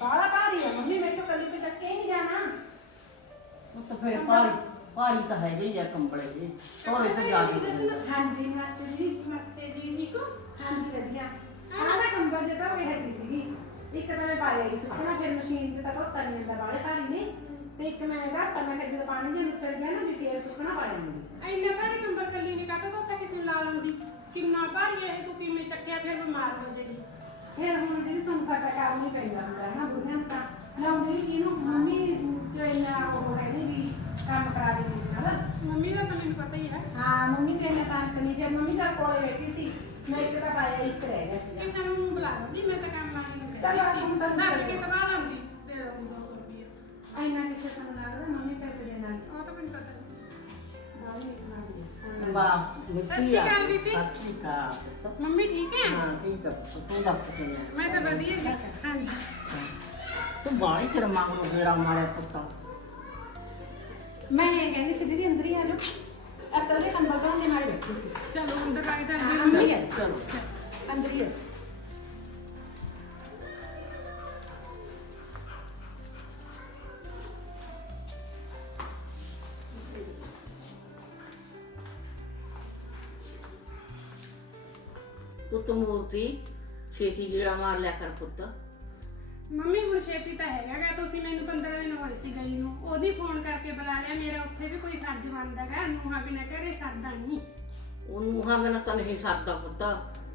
ਬਾਹਲਾ ਭਾਰੀ ਆ ਮੰਮੀ ਮੈਂ ਤਾਂ ਕੱਲੀ ਤੇ ਚੱਕੇ ਹੀ ਨਹੀਂ ਜਾਣਾ ਉਹ ਤਾਂ ਫਿਰ ਭਾਰੀ ਭਾਰੀ ਤਾਂ ਹੈਗੇ ਹੀ ਆ ਕੰਬਲੇ ਜੀ ਤੋਰੇ ਤਾਂ ਜ਼ਿਆਦਾ ਹੀ ਹੁੰਦਾ ਹਾਂਜੀ ਨਮਸਤੇ ਜੀ ਨਮਸਤੇ ਜੀ ਠੀਕ ਹੋ ਹਾਂਜੀ ਵਧੀਆ ਆਹ ਨਾ ਕੰਬਲ ਜਿਹਾ ਤਾਂ ਉਹ ਹੱਟੀ ਸੀਗੀ ਇੱਕ ਤਾਂ ਮੈਂ ਪਾਇਆ ਹੀ ਸੁੱਕਣਾ ਫਿਰ ਮਸ਼ੀਨ 'ਚ ਤਾਂ ਧੋਤਾ ਨਹੀਂ ਜਾਂਦਾ ਬਾਹਲੇ ਭਾਰੀ ਨੇ ਤੇ ਇੱਕ ਮੈਂ ਘਾਟਾ ਮੈਂ ਕਿਹਾ ਜਦੋਂ ਪਾਣੀ ਜਿਹਾ ਨਿਚੜ ਗਿਆ ਨਾ ਵੀ ਫੇਰ ਸੁੱਕਣਾ ਪਾ ਲੈਂਦੀ ਇੰਨੇ ਭਾਰੀ ਨੰਬਰ ਕੱਲੀ ਨਹੀਂ ਕਾਹਤੋਂ ਤਾਂ ਕਿਸੇ ਨੂੰ ਲਾ ਲਾਉਂਦੀ ਕਿੰਨਾ ਭਾਰੀ ਹੈ ਇਹ ਤੂੰ ਕਿਵੇਂ ਚੱਕਿਆ ਫਿਰ ਬਿਮਾਰ ਹੋ ਜਾਏਗੀ ਫਿਰ ਹੁਣ ਦੀਦੀ ਸੁਣ ਫਟਾ ਕਰਨਾ ਹੀ ਪੈਂਦਾ ਹੁੰਦਾ ਹੈ ਨਾ ਬੁੜੀਆਂ ਨੂੰ ਤਾਂ। ਲਾਉਂਦੇ ਵੀ ਕਿਹਨੂੰ? ਮੰਮੀ ਤੇ ਇੰਨਾ ਉਹ ਹੈ ਨਹੀਂ ਵੀ ਕੰਮ ਕਰਾ ਦਿੰਦੀ ਨਾਲ। ਮੰਮੀ ਦਾ ਤਾਂ ਮੈਨੂੰ ਪਤਾ ਹੀ ਹੈ। ਹਾਂ ਮੰਮੀ ਤੇ ਇੰਨਾ ਤਾਂ ਨਹੀਂ ਫਿਰ ਮੰਮੀ ਤਾਂ ਕੋਲੇ ਬੈਠੀ ਸੀ। ਮੈਂ ਇੱਕ ਤਾਂ ਪਾਇਆ ਇੱਕ ਰਹਿ ਗਿਆ ਸੀ ਕਿਸੇ ਨੂੰ ਬੁਲਾ ਲਾਉਂਦੀ ਮੈਂ ਤਾਂ ਕੰਮ ਲਾਉਣ ਨੂੰ ਚੱਲ ਅਸੀਂ ਤਾਂ ਸੱਦ ਕੇ ਦਬਾ ਲਾਉਂਦੀ ਦੇ ਦਿੰਦੀ 200 ਰੁਪਏ ਇੰਨਾ ਕਿਛੇ ਸਾਨੂੰ ਲੱਗਦਾ ਮੰਮੀ ਪੈਸੇ ਦੇ ਨਾਲ ਉਹ ਤਾਂ ਮੈਨੂੰ ਪਤਾ ਨਹੀਂ ਬਾਹਲੀ ਇੱਕ ਦੇ ਸਾਨੂੰ ਵਾਹ ਸਤਿ ਸ਼੍ਰੀ ਅਕਾਲ ਬੀਬੀ। ਸਤਿ ਸ਼੍ਰੀ ਅਕਾਲ ਪੁੱਤ। ਮੰਮੀ ਠੀਕ ਹੈ? ਹਾਂ ਠੀਕ ਆ ਪੁੱਤ, ਤੂੰ ਦੱਸ ਕਿਵੇਂ ਆ? ਮੈਂ ਤਾਂ ਵਧੀਆ ਜੀ। ਹਾਂਜੀ। ਤੂੰ ਬਾਹਲੀ ਕਰ ਮੰਗਰੋ ਫੇਰਾ ਮਾਰਿਆ ਪੁੱਤਾਂ। ਮੈਂ ਇਹ ਕਹਿੰਦੀ ਸੀ ਦੀਦੀ ਅੰਦਰ ਹੀ ਆ ਜਾਓ। ਅਸਲ ਦੇ ਕੰਬਲ ਤੋਂ ਦੇ ਨਾਲ ਬੈਠੀ ਸੀ। ਚਲੋ ਅੰਦਰ ਆਈ ਤਾਂ ਹਾਂ, ਅੰਦਰ ਹੀ ਆ। ਚਲੋ ਅੰਦਰ ਹੀ ਆ। ਪੁੱਤ ਮੂਰਤੀ ਛੇਤੀ ਜਿਹੜਾ ਮਾਰ ਲਿਆ ਕਰ ਪੁੱਤ। ਮੰਮੀ ਹੁਣ ਛੇਤੀ ਤਾਂ ਹੈਗਾਗਾ ਤੁਸੀਂ ਮੈਨੂੰ 15 ਦਿਨ ਹੋਏ ਸੀ ਗਈ ਨੂੰ। ਉਹਦੀ ਫੋਨ ਕਰਕੇ ਬੁਲਾ ਲਿਆ ਮੇਰਾ ਉੱਥੇ ਵੀ ਕੋਈ ਫਰਜ਼ ਬਣਦਾਗਾ ਨੂੰਹਾਂ ਬਿਨਾਂ ਘਰੇ ਸਰਦਾ ਨਹੀਂ। ਉਹਨੂੰ ਹਾਂ ਮੈਂ ਤਾਂ ਨਹੀਂ ਸਕਦਾ ਪੁੱਤ।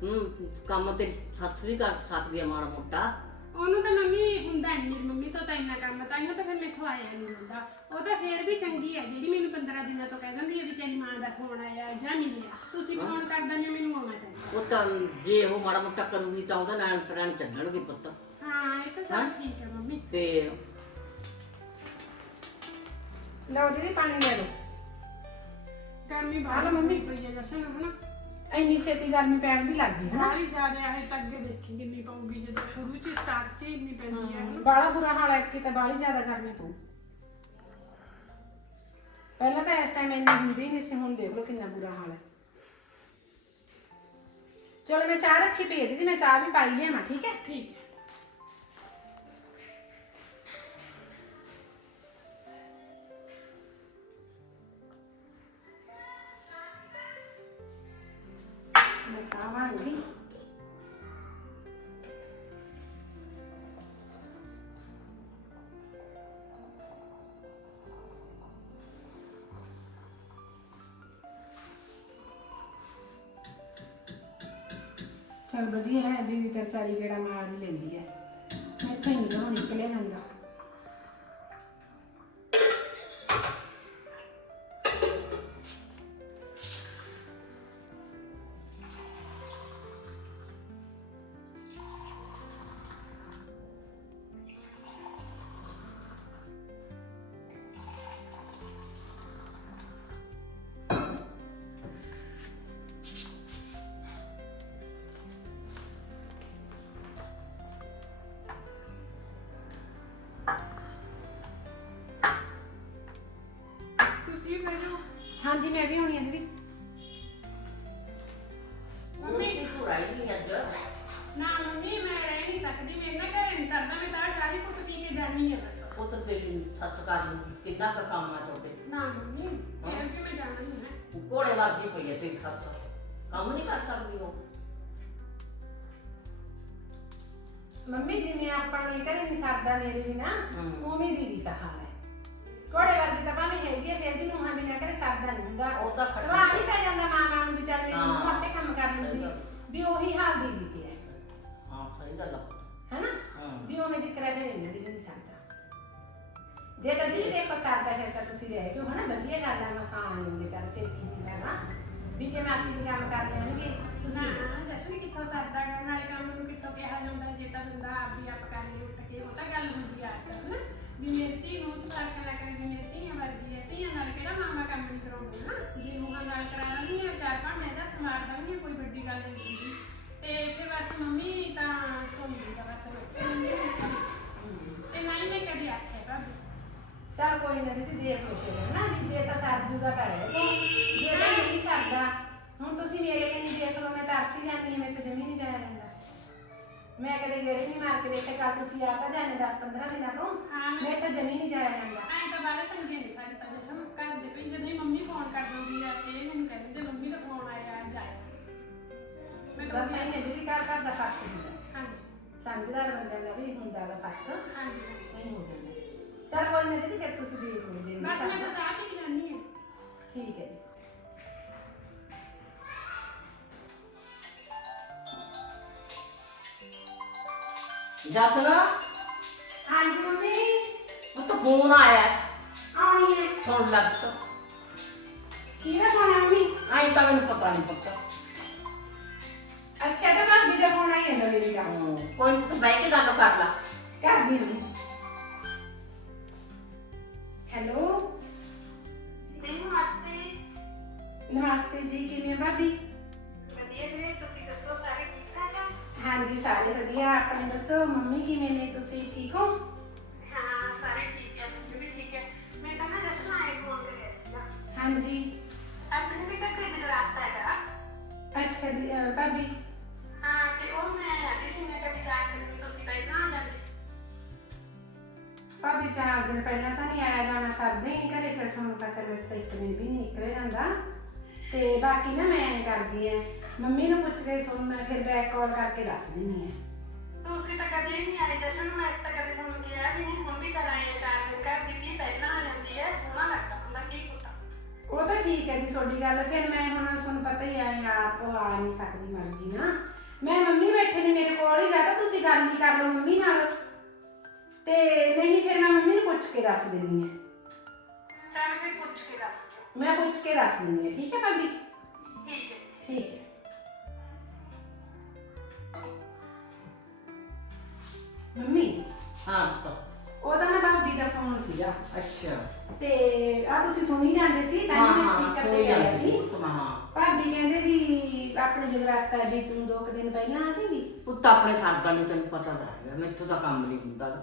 ਹੂੰ ਕੰਮ ਤੇ ਸੱਸ ਵੀ ਕਰ ਸਕਦੀ ਆ ਮਾੜਾ ਮੋਟਾ। ਉਹਨੂੰ ਤਾਂ ਮੰਮੀ ਹੁੰਦਾ ਨਹੀਂ ਮੇਰੀ ਮੰਮੀ ਤੋਂ ਤਾਂ ਇੰਨਾ ਕੰਮ ਤਾਂ ਨਹੀਂ ਤਾਂ ਫਿਰ ਮੈਥੋਂ ਆਇਆ ਨਹੀਂ ਹੁੰਦਾ ਉਹ ਤਾਂ ਫੇਰ ਵੀ ਚੰਗੀ ਹੈ ਜਿਹੜੀ ਮੈਨੂੰ 15 ਦਿਨਾਂ ਤੋਂ ਕਹਿ ਦਿੰਦੀ ਹੈ ਵੀ ਤੇਰੀ ਮਾਂ ਦਾ ਫੋਨ ਆਇਆ ਜਾਂ ਮਿਲਿਆ। ਤੁਸੀਂ ਫੋਨ ਕਰ ਦਿੰਦੇ ਹੋ, ਮੈਨੂੰ ਆਉਣਾ ਪੈਂਦਾ। ਉਹ ਤਾਂ ਜੇ ਉਹ ਮਾੜਾ ਮੋਟਾ ਕਰੂਗੀ ਤਾਂ ਉਹਦਾ ਨਾਲ ਪ੍ਰਣ ਚੱਲਣਗੇ ਪੁੱਤ। ਹਾਂ ਇਹ ਤਾਂ ਹਾਂ? ਸਭ ਠੀਕ ਹੈ ਮੰਮੀ। ਫੇਰ? ਲਓ ਦੀਦੀ ਪਾਣੀ ਲੈ ਲਓ। ਗਰਮੀ ਹਾਂ ਬਾਹਰ ਨਾ ਮੰਮੀ। ਪਈ ਹੈ ਜਸ਼ਨ ਹਨਾ? ਇੰਨੀ ਛੇਤੀ ਗਰਮੀ ਪੈਣ ਵੀ ਲੱਗ ਗਈ ਹਨਾ? ਬਾਹਲੀ ਜ਼ਿਆਦਾ ਹੈ ਤਾਂ ਅੱਗੇ ਦੇਖੀ ਕਿੰਨੀ ਪਊਗੀ ਜਦੋਂ ਸ਼ੁਰੂ ਚ ਸਟਾਰਟ ਚ ਹੀ ਇੰਨੀ ਪੈਂਦੀ ਹੈ ਹਨਾ? ਬਾਲਾ ਬੁਰਾ ਹਾਲ ਹੈ ਕਿ ਤਾਂ ਬਾਲੀ ਜ਼ਿਆਦਾ ਗਰਮੀ ਪਊ। ਪਹਿਲਾਂ ਤਾਂ ਇਸ ਟਾਈਮ ਇੰਨੀ ਹੁੰਦੀ ਨਹੀਂ ਸੀ ਹੁਣ ਦੇਖ ਲਓ ਕਿੰਨਾ ਬੁਰਾ ਹਾਲ ਹੈ। ਚਲੋ ਮੈਂ ਚਾਹ ਰੱਖੀ ਪਈ ਹੈ ਦੀਦੀ ਮੈਂ ਚਾਹ ਵੀ ਪਾਈ ਲਿਆਵਾਂ ਠੀਕ ਹੈ? ਠੀਕ ਹੈ। ਚਾਹ ਬਣ ਗਈ ਚਲ ਵਧੀਆ ਹੈ, ਦੀਦੀ ਤਾਂ ਚਾਰੀ ਗੇੜਾ ਮਾਰ ਹੀ ਲੈਂਦੀ ਹੈ। ਇੱਥੇ ਨਹੀਂ ਨਾ ਨਿਕਲਿਆ ਜਾਂਦਾ। ਤੁਸੀਂ ਵੀ ਬੈਠੋ ਹਾਂਜੀ ਮੈਂ ਵੀ ਹੋਣੀ ਆ ਦੀਦੀ। ਮੰਮੀ। ਤੂੰ ਰਾਈ ਨਹੀਂ ਅੱਜ। ਨਾ ਮੰਮੀ ਮੈਂ ਰਹਿ ਨਹੀਂ ਸਕਦੀ। ਮੇਰੇ ਨਾਲ ਘਰੇ ਨਹੀਂ ਸਰਦਾ। ਮੈਂ ਤਾਂ ਚਾਹ ਦੀ ਕੁੱਟ ਪੀ ਕੇ ਜਾਣੀ ਹੈ ਬਸ। ਉਹ ਤਾਂ ਤੇਰੀ ਸੱਸ ਕਰ ਲੂਗੀ ਕਿੰਨਾ ਕੁ ਕੰਮ ਆ ਤੁਹਾਡੇ? ਨਾ ਮੰਮੀ ਫਿਰ ਵੀ ਮੈਂ ਜਾਣਾ ਹੀ ਹੈ ਕੋੜੇ ਵਰਗੀ ਪਈ ਹੈ ਤੇਰੀ ਸੱਸ। ਕੰਮ ਨਹੀਂ ਕਰ ਸਕਦੀ ਉਹ। ਮੰਮੀ ਜਿਵੇਂ ਆਪਣੇ ਘਰੇ ਨਹੀਂ ਸਰਦਾ ਮੇਰੇ ਵੀ ਨਾ ਹਮ। ਉਵੇਂ ਦੀਦੀ ਦਾ ਹਾਲ ਹੈ। ਕੋੜੇ ਵਰਗੀ ਤਾਂ ਭਾਵੇਂ ਹੈਗੀ ਹੈ ਫਿਰ ਵੀ ਨੂੰਹਾਂ ਬਿਨਾਂ ਘਰੇ ਸਰਦਾ ਨਹੀਂ ਹੁੰਦਾ। ਉਹ ਤਾਂ ਖੱਟੀ- ਸਵਾਲ ਹੀ ਪੈ ਜਾਂਦਾ ਮਾਂ ਮਾਂ ਨੂੰ ਵਿਚਾਰੇ ਨੂੰ ਹਾਂ। ਨੂੰਹ ਆਪੇ ਕੰਮ ਕਰ ਗੱਲ। ਵੀ ਉਹੀ ਹਾਲ ਦੀਦੀ ਦੀ ਹੈ ਹਾਂ ਸਹੀ ਗੱਲ ਆ। ਹੈਨਾ? ਹਾਂ। ਵੀ ਉਵੇਂ ਜਿਕਰ ਹੈ ਇਹਨਾਂ ਦੀ ਵੀ ਨਹੀਂ ਸਰਦਾ। ਜੇ ਤਾਂ ਦੀਦੀ ਦੇ ਪਸੰਦ ਹੈ ਤਾਂ ਤੁਸੀਂ ਰਹਿ ਜਾਓ ਹਨਾ? ਵਧੀਆ ਗੱਲ ਹੈ ਮਸਾਂ ਆਉਂਗੇ ਚੱਲ ਫਿਰ ਕੀ ਹੁੰਦਾ ਨਾ ਵੀ ਜੇ ਮਾਸੀ ਦੀ ਕੰਮ ਕਰ ਲੈਣਗੇ ਤੁਸੀਂ ਨਾ ਜਸ਼ਨ ਕਿੱਥੋਂ ਸਰਦਾ ਕਰਨ ਵਾਲੇ ਕੰਮ ਨੂੰ ਕਿੱਥੋਂ ਕਿਹਾ ਜਾਂਦਾ? ਜੇ ਤਾਂ ਬੰਦਾ ਆਪ ਹੀ ਆਪ ਕਰ ਲਈ ਉੱਠ ਕੇ ਉਹ ਤਾਂ ਗੱਲ ਹੁੰਦੀ ਆ। ਹਨਾ? ਵੀ ਮੇਰੀ ਨੂੰ ਚ ਫ਼ਰਕ ਨਾ ਵੀ ਮੇਰੀ ਧੀਆਂ ਵਰਗੀ ਹੈ ਧੀਆਂ ਨਾਲ ਕਿਹੜਾ ਮਾਮਾ ਕੰਮ ਨਹੀਂ ਕਰਾਉਂਦਾ ਨਾ? ਜੇ ਨੂੰਹਾਂ ਨਾਲ ਕਰਾ ਲੈਣਗੇ ਚਾਰ ਭਾਂਡੇ ਦਾ ਮਾਰ ਦਾਂਗੇ ਕੋਈ ਵੱਡੀ ਗੱਲ ਨਹੀਂ ਹੁੰਦੀ। ਤੇ ਫਿਰ ਬਸ ਮੰਮੀ ਤਾਂ ਘੁੰਮਦੀ ਦਾ ਬਸ ਰੋਕੇ ਮੰਮੀ ਨੂੰ ਤੇ ਨਾ ਹੀ ਮੈਂ ਕਦੀ ਆਖਿਆ ਭਾਬੀ। ਚੱਲ ਕੋਈ ਨਾ ਦੀਦੀ, ਦੇਖ ਲਓ ਫਿਰ ਨਾ ਵੀ ਜੇ ਤਾਂ ਸਰ ਜੂਗਾ ਤਾਂ ਰਹਿ ਜਾਓ ਜੇ ਤਾਂ ਨਹੀਂ ਸਰਦਾ, ਹੁਣ ਤੁਸੀਂ ਮੇਰੇ ਕੰਨੀ ਦੇਖ ਲਓ, ਮੈਂ ਤਾਂ ਅਰਸੀ ਜਾਂਦੀ ਹਾਂ ਮੈਂ ਤਾਂ ਜਮੀ ਨਹੀਂ ਜਾਇਆ ਜਾਂਦਾ ਮੈਂ ਕਦੇ ਗੇੜੇ ਨਹੀਂ ਮਾਰ ਕੇ ਦੇਖਿਆ ਚੱਲ ਤੁਸੀਂ ਆ ਤਾਂ ਜਾਣੇ 10 15 ਦਿਨਾਂ ਤੋਂ। ਹਾਂ ਮੈਂ ਮੈਂ ਤਾਂ ਜਮੀ ਨਹੀਂ ਜਾਇਆ ਜਾਂਦਾ। ਐਂ ਤਾਂ ਬਾਰੇ ਚੰਗੇ ਨਹੀਂ ਸਾਡੇ ਤਾਂ ਜਸ਼ਨ ਘਰ ਦੇ ਵੀ ਜਦੋਂ ਹੀ ਮੰਮੀ ਫੋਨ ਕਰ ਦਿੰਦੀ ਆ ਤੇ ਮੈਨੂੰ ਕਹਿੰਦੇ ਮੰਮੀ ਦਾ ਫੋਨ ਆਇਆ ਆ ਜਾਏ। ਮੈਂ ਬਸ ਕਹਿੰਦੀ ਇਹ ਦੀਦੀ ਘਰ ਘਰ ਦਾ ਫ਼ਰਕ ਹੁੰਦਾ। ਹਾਂਜੀ। ਸਮਝਦਾਰ ਬੰਦੇ ਦਾ ਵੀ ਹੁੰਦਾ ਗਾ ਫ਼ਰਕ। ਹਾਂਜੀ। ਨਹੀਂ ਹੋ ਜਾਂਦਾ। ਚਲ ਕੋਈ ਨਾ ਦੀਦੀ ਫਿਰ ਤੁਸੀਂ ਦੇਖ ਲਓ ਜੇ ਨਹੀਂ ਬਸ ਮੈਂ। ਤਾਂ ਚਾਹ ਪੀ ਕੇ ਜਾਂਦੀ ਹਾਂ ਠੀਕ ਹੈ ਜੀ। ਜਸਨ ਹਾਂਜੀ ਮੰਮੀ। ਉਹ ਤਾਂ ਫੋਨ ਆਇਆ ਹੈ। ਆਉਣੀ ਹੈ। ਸੁਣ ਲੱਗ ਤਾ ਕਿਹਦਾ ਫੋਨ ਆ ਮੰਮੀ? ਆਈ ਤਾਂ ਮੈਨੂੰ ਪਤਾ ਨਹੀਂ ਪੱਕਾ ਅੱਛਾ ਤਾਂ ਭਾਬੀ ਦਾ ਫੋਨ ਆਈ ਜਾਂਦਾ ਮੇਰੀ ਦਾ ਹਮ, ਕੋਈ ਨੀ ਤੂੰ ਬਹਿ ਕੇ ਗੱਲ ਕਰ ਲੈ। ਕਰਦੀ ਹਾਂ ਹੈਲੋ? ਨਮਸਤੇ। ਨਮਸਤੇ ਜੀ ਕਿਵੇਂ ਹੋ ਭਾਬੀ? ਹਾਂਜੀ ਸਾਰੇ ਵਧੀਆ। ਆਪਣੇ ਦੱਸੋ ਮੰਮੀ ਕਿਵੇਂ ਨੇ? ਤੁਸੀਂ ਠੀਕ ਹੋ? ਹਾਂ ਸਾਰੇ ਠੀਕ ਹੈ। ਮੈਂ ਵੀ ਠੀਕ ਹੈ। ਮੈਂ ਤਾਂ ਨਾ ਜਸ਼ਨ ਆਏ ਫੋਨ ਕਰਿਆ ਸੀਗਾ। ਹਾਂਜੀ। ਆਪਣੇ ਵੀ ਤਾਂ ਕੋਈ ਜਗਰਾਤਾ ਹੈਗਾ। ਅੱਛਾ ਜੀ, ਅਹ, ਭਾਬੀ? ਹਾਂ ਤੇ ਉਹ ਮੈਂ ਆਦੀ ਸੀ ਮੈਂ ਕਦੇ ਚਾਹ ਕਰੀ ਤੁਸੀਂ ਪਹਿਲਾਂ ਆ ਜਾਂਦੇ। ਭਾਬੀ ਚਾਰ ਦਿਨ ਪਹਿਲਾਂ ਤਾਂ ਨਹੀਂ ਆਇਆ ਜਾਣਾ। ਸਰਦੇ ਹੀ ਨਹੀਂ ਘਰੇ ਫਿਰ ਸਾਨੂੰ ਪਤਾ ਲੱਗ ਤਾਂ ਇੱਕ ਦਿਨ ਵੀ ਨਹੀਂ ਨਿਕਲੇ ਜਾਂਦਾ। ਤੇ ਬਾਕੀ ਨਾ ਮੈਂ ਕਰਦੀ ਐ ਮੰਮੀ ਨੂੰ ਪੁੱਛ ਕੇ ਸੁਣ ਮੈਂ ਫਿਰ ਬੈਕ ਕਾਲ ਕਰਕੇ ਦੱਸ ਦਿੰਨੀ ਐ। ਤੁਸੀਂ ਤਾਂ ਕਦੇ ਨਹੀਂ ਆਏ ਜਸ਼ਨ ਮੈਂ ਇਸ ਤਾਂ ਕਦੇ ਤੁਹਾਨੂੰ ਕਿਹਾ ਵੀ ਨਹੀਂ ਹੁਣ ਵੀ ਚਲ ਆਏ ਆ ਚਾਰ ਦਿਨ ਘਰ ਦੀ ਧੀ ਪਹਿਲਾਂ ਆ ਜਾਂਦੀ ਹੈ ਸੋਹਣਾ ਲੱਗਦਾ ਹੁੰਦਾ ਕੀ ਪਤਾ। ਉਹ ਤਾਂ ਠੀਕ ਹੈ ਜੀ ਤੁਹਾਡੀ ਗੱਲ ਫਿਰ ਮੈਂ ਹੁਣ ਤੁਹਾਨੂੰ ਪਤਾ ਹੀ ਆ ਆਪ ਆ ਨਹੀਂ ਸਕਦੀ ਮਰਜ਼ੀ ਨਾ। ਮੈਂ ਮੰਮੀ ਬੈਠੇ ਨੇ ਮੇਰੇ ਕੋਲ ਹੀ ਜ਼ਿਆਦਾ ਤੁਸੀਂ ਗੱਲ ਹੀ ਕਰ ਲਓ ਮੰਮੀ ਨਾਲ। ਤੇ ਨਹੀਂ ਫਿਰ ਮੈਂ ਮੰਮੀ ਨੂੰ ਪੁੱਛ ਕੇ ਦੱਸ ਦਿੰਨੀ ਐ। ਚੱਲ ਵੀ ਪੁੱਛ ਪੁੱਛ ਕੇ ਦੱਸ ਦਿੰਨੀ ਐ ਠੀਕ ਹੈ ਭਾਬੀ? ਠੀਕ ਹੈ ਜੀ। ਠੀਕ ਹੈ। ਮੰਮੀ? ਹਾਂ ਤਾਂ ਉਹਦਾ ਨਾ ਭਾਬੀ ਦਾ ਫੋਨ ਸੀਗਾ। ਅੱਛਾ। ਤੇ ਆ ਤੁਸੀਂ ਸੁਣੀ ਜਾਂਦੇ ਸੀ ਤਾਂ ਮੈਂ ਸਪੀਕਰ ਤੇ ਗੱਲ ਸੀ। ਹਾਂ। ਭਾਬੀ ਕਹਿੰਦੇ ਵੀ ਆਪਣੇ ਜਗਰਾਤਾ ਵੀ ਤੂੰ ਦੋ ਕੁ ਦਿਨ ਪਹਿਲਾਂ ਆ ਗਈ? ਪੁੱਤ ਆਪਣੇ ਸਰਦਾ ਨੂੰ ਤੈਨੂੰ ਪਤਾ ਤਾਂ ਹੈਗਾ ਮੈਥੋਂ ਤਾਂ ਕੰਮ ਨਹੀਂ ਹੁੰਦਾ। ਗਾ।